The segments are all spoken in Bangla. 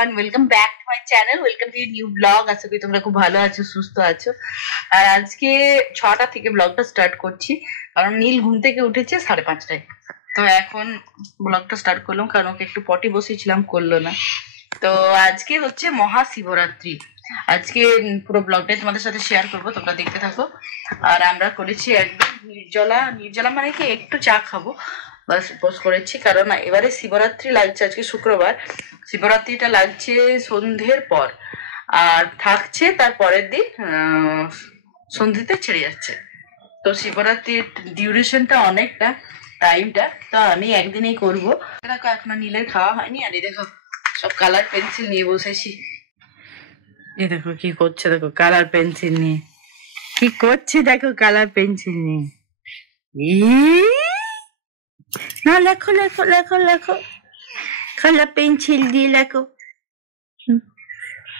Everyone, welcome back to my channel, welcome to new vlog. আশা করি তোমরা খুব ভালো আছো, সুস্থ আছো। আর আজকে 6টা থেকে ব্লগটা স্টার্ট করছি, কারণ নীল ঘুম থেকে উঠেছে 5:30টায়। তো এখন ব্লগটা স্টার্ট করলাম, কারণ ওকে একটু পটি বসিয়েছিলাম, করলো না। তো আজকে হচ্ছে মহাশিবরাত্রি। আজকে পুরো ব্লগটাই তোমাদের সাথে শেয়ার করবো, তোমরা দেখতে থাকো। আর আমরা করেছি একদম নির্জলা মানে কি একটু চা খাবো, বাস উপোস করেছি। কারণ এবারে শিবরাত্রি লাগছে, আজকে শুক্রবার, শিবরাত্রিটা লাগছে সন্ধ্যের পর, আর থাকছে তার পরের দিন সন্ধ্যেতে ছেড়ে যাচ্ছে। তো শিবরাত্রির ডিউরেশনটা অনেকটা, টাইমটা তো আমি একদিনেই করবো। দেখো এখনো নীলের খাওয়া হয়নি, আর এই দেখো সব কালার পেন্সিল নিয়ে বসেছি। এই দেখো কি করছে, দেখো কালার পেন্সিল নিয়ে কি করছে, দেখো কালার পেন্সিল নিয়ে। না লেখো লেখো লেখো লেখো, কালার পেন্সিল দিয়ে লেখো।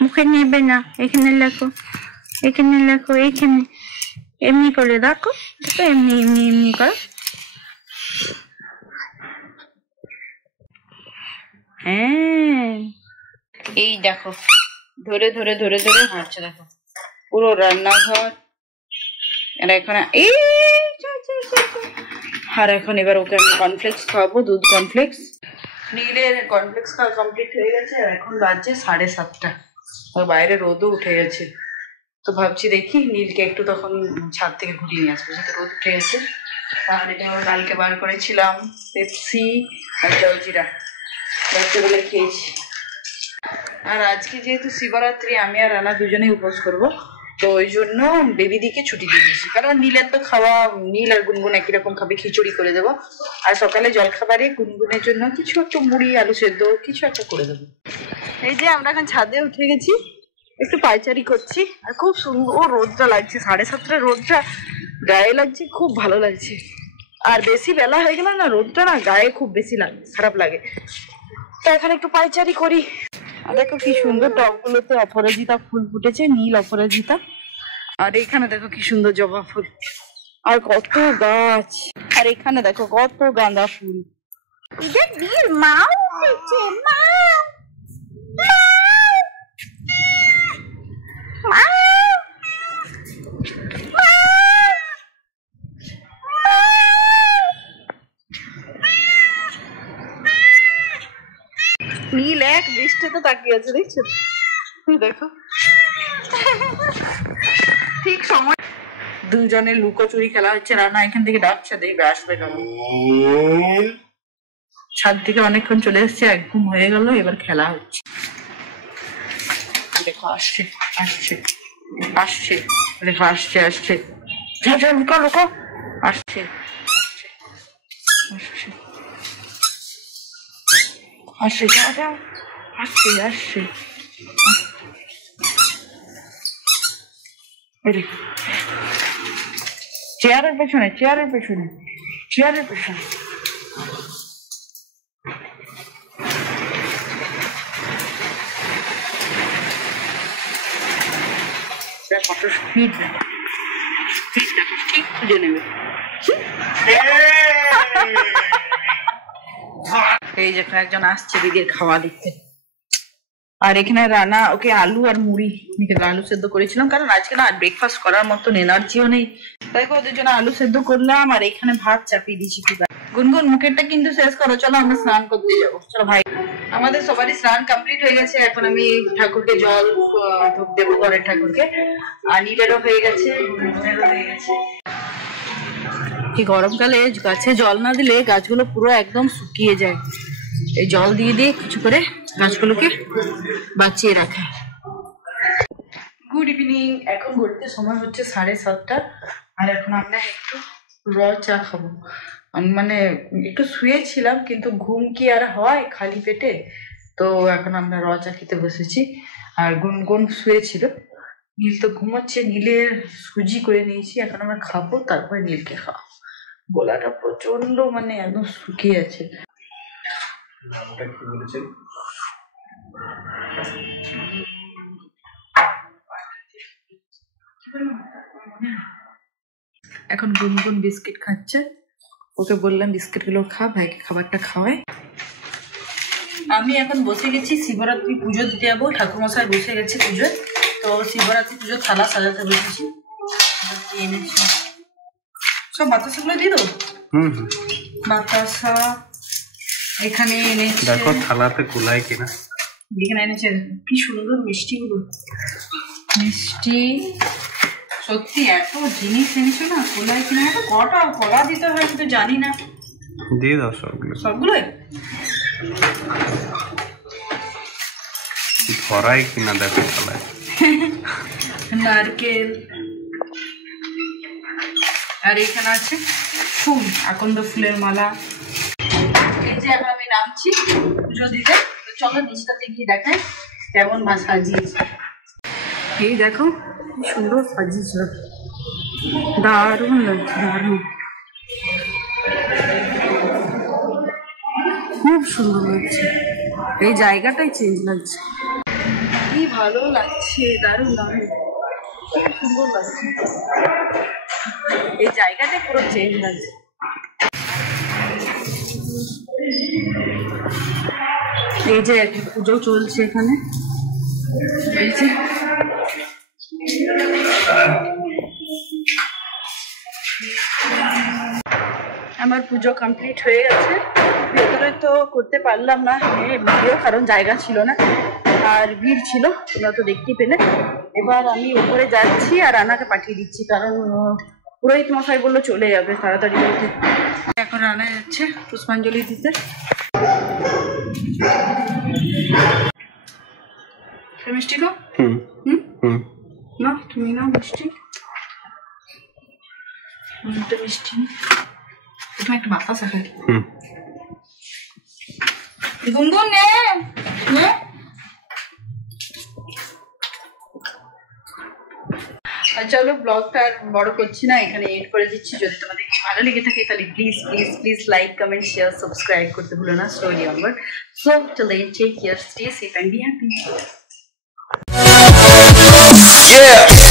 মুখে নেবে না, এখানে লেখো, এখানে লেখো, এইখানে এমনি করে দেখো, এমনি এমনি এমনি করো। হ্যাঁ, এই দেখো ধরে ধরে ধরে ধরে হাঁটছে, দেখো পুরো রান্নাঘর। আর এখন আর এখন এবার ওকে আমি কর্নফ্লেক্স খাওয়াবো, দুধ কর্নফ্লেক্স। নীলের কর্নফ্লেক্স খাওয়া কমপ্লিট হয়ে গেছে, আর এখন বাজছে 7:30। আর বাইরে রোদও উঠে গেছে। তো ভাবছি দেখি নীলকে একটু তখন ছাদ থেকে ঘুরিয়ে নিয়ে আসবো, যেহেতু রোদ উঠে গেছে। আর এটা কালকে বার করেছিলাম পেপসি আর জলজিরা, রাত্রেবেলা খেয়েছি। আর আজকে যেহেতু শিবরাত্রি, আমি আর রানা দুজনেই উপোস করবো, তো ওই জন্য বেবিদিকে ছুটি দিয়ে দিয়েছি। কারণ নীলের তো খাওয়া, নীল আর গুনগুন একই রকম খাবে, খিচুড়ি করে দেবো। আর সকালে জলখাবারে গুনগুনের জন্য কিছু একটা মুড়ি, আলু সেদ্ধ কিছু একটা করে দেবো। এই যে আমরা এখন ছাদে উঠে গেছি, একটু পায়চারি করছি। আর খুব সুন্দর রোদটা লাগছে, 7:30 রোদটা গায়ে লাগছে, খুব ভালো লাগছে। আর বেশি বেলা হয়ে গেলে না, রোদটা না গায়ে খুব বেশি লাগে, খারাপ লাগে। তো এখানে একটু পায়চারি করি। আর দেখো কি সুন্দর টবগুলোতে অপরাজিতা ফুল ফুটেছে, নীল অপরাজিতা। আর এখানে দেখো কি সুন্দর জবা ফুল, আর কত গাছ। আর এখানে দেখো কত গাঁদা ফুল। নীল মাও উঠেছে, নীল এক দৃষ্টিতে তাকিয়ে আছে, দেখছো? দেখো ঠিক সময় দুজনের লুকোচুরি খেলা হচ্ছে। রানা এখান থেকে ডাকছে, দেখবে আসবে কেমন। ছাদ থেকে অনেকক্ষণ চলে এসছে, এক ঘুম হয়ে গেল, এবার খেলা হচ্ছে। দেখো আসছে আসছে আসছে, দেখো আসছে আসছে, যা যা লুকা লুকা, আসছে আসছে আসছে, যা যা, আসছে আসছে। চেয়ারের পেছনে, চেয়ারের পেছনে, চেয়ারের পেছনে। কত স্পিড, স্পিড দেখো, ঠিক খুঁজে নেবে। এই যেখানে একজন আসছে দিদির খাওয়া দিতে। আর এখানে রানা ওকে আলু আর মুড়ি, আলু সেদ্ধ করেছিলাম, কারণ আজকে না ব্রেকফাস্ট করার মতন এনার্জিও নেই। দেখো ওদের জন্য আলু সেদ্ধ করলাম, আর এখানে ভাত চাপিয়ে দিয়েছি। গুনগুন মুখেরটা কিন্তু শেষ করো, চলো আমরা স্নান করতে যাবো। চলো ভাই, আমাদের সবারই স্নান কমপ্লিট হয়ে গেছে। এখন আমি ঠাকুরকে জল ধূপ দেবো, ঘরের ঠাকুরকে। আর নীলেরও হয়ে গেছে, গুনগুনেরও হয়ে গেছে। কি গরমকালে গাছে জল না দিলে গাছগুলো পুরো একদম শুকিয়ে যায়। এই জল দিয়ে দিয়ে কিছু করে গাছগুলোকে বাঁচিয়ে রাখে। গুড ইভিনিং, এখন ঘুরতে সময় হচ্ছে 7:30। আর এখন আমরা একটু র চা খাবো। মানে একটু শুয়েছিলাম, কিন্তু ঘুম কি আর হয় খালি পেটে। তো এখন আমরা র চা খেতে বসেছি। আর গুনগুন শুয়েছিল, নীল তো ঘুমাচ্ছে। নীলের সুজি করে নিয়েছি, এখন আমরা খাবো, তারপরে নীলকে খাওয়া। গলাটা প্রচন্ড মানে একদম শুকিয়ে আছে। এখন গুনগুন বিস্কিট খাচ্ছে, ওকে বললাম বিস্কিট গুলো খা, ভাইকে খাবারটা খাওয়াই। আমি এখন বসে গেছি শিবরাত্রি পুজো দিতে যাবো। ঠাকুরমশাই বসে গেছে পুজো, তো শিবরাত্রি পুজো থালা সাজাতে বসেছি। এনেছি সব বাতাসাগুলো দিয়ে দেবো। বাতাসা এখানে এনেছে, দেখো থালাতে কুলায় কিনা। এখানে এনেছে কি সুন্দর মিষ্টিগুলো, মিষ্টি সত্যি এত জিনিস এনেছো না, কোলায় কিনা কটা কলা দিতে হয় কিন্তু জানি না। দিয়ে দাও সবগুলো, সবগুলোই ভরাই কিনা দেখো থালায়। নারকেল, আর এখানে আছে ফুল, আকন্দ ফুলের মালা। এই যে এখন আমি নামছি পুজো দিতে, চলো নিচটাতে গিয়ে দেখাই কেমন মা সাজিয়েছে। এই দেখো কি সুন্দর সাজিয়েছে, দারুণ লাগছে, দারুণ, খুব সুন্দর লাগছে। এই জায়গাটাই চেঞ্জ লাগছে, কি ভালো লাগছে, দারুণ দারুণ, খুব সুন্দর লাগছে। এই জায়গাটা পুরো চেঞ্জ লাগছে। এই যে একটা পুজো চলছে এখানে, এই যে আমার পুজো কমপ্লিট হয়ে গেছে। ভেতরে তো করতে পারলাম না ভিডিও, কারণ জায়গা ছিল না আর ভিড় ছিল, তোমরা তো দেখতেই পেলে। এবার আমি উপরে যাচ্ছি আর রানাকে পাঠিয়ে দিচ্ছি, কারণ পুরোহিত মশাই বললো চলে যাবে তাড়াতাড়ি বলতে। এখন রানা যাচ্ছে পুষ্পাঞ্জলি দিতে। মিষ্টি গো, না তুমি নাও মিষ্টি, মিষ্টি তুমি একটা বাতাসা খাই। গুনগুন নে, চলো ব্লগটা আর বড় করছি না, এখানে এড করে দিচ্ছি। যদি তোমাদের ভালো লেগে থাকে তাহলে please please please like, comment, share, subscribe করতে ভুলো না। Story onward. So till then, take care, stay safe and be happy. Yeah.